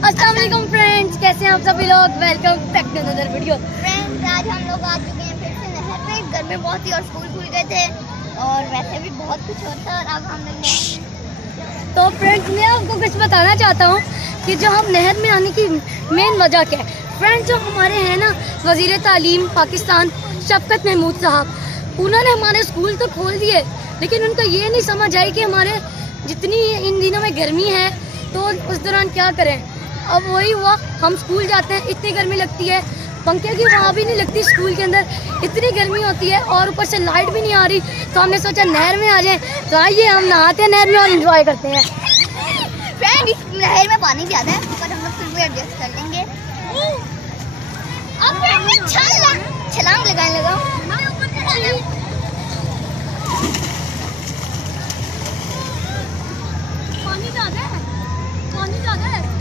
अस्सलाम वालेकुम फ्रेंड्स, कैसे हैं आप सभी लोग। Welcome back to another video. Friends, आज हम लोग आ चुके हैं फिर से नहर पे। गर्मी बहुत थी और स्कूल खुल गए थे और वैसे भी बहुत कुछ होता है और अब हम लोग तो फ्रेंड्स, मैं आपको कुछ बताना चाहता हूँ कि जो हम नहर में आने की मेन वजह क्या है। फ्रेंड्स, जो हमारे हैं ना वज़ीर तालीम पाकिस्तान शफकत महमूद साहब, उन्होंने हमारे स्कूल तो खोल दिए, लेकिन उनको ये नहीं समझ आई कि हमारे जितनी इन दिनों में गर्मी है तो उस दौरान क्या करें। अब वही हुआ, हम स्कूल जाते हैं, इतनी गर्मी लगती है, पंखे की वहाँ भी नहीं लगती, स्कूल के अंदर इतनी गर्मी होती है और ऊपर से लाइट भी नहीं आ रही। तो हमने सोचा नहर में आ जाए, तो आइए हम नहाते हैं नहर में और एंजॉय करते हैं। फ्रेंड, इस नहर में पानी ज़्यादा है पर हम लोग फिर भी एडजस्ट कर लेंगे। अब फ्रेंड मैं छलांग लगाने लगा हूँ। पानी ज़्यादा है, पानी ज़्यादा है।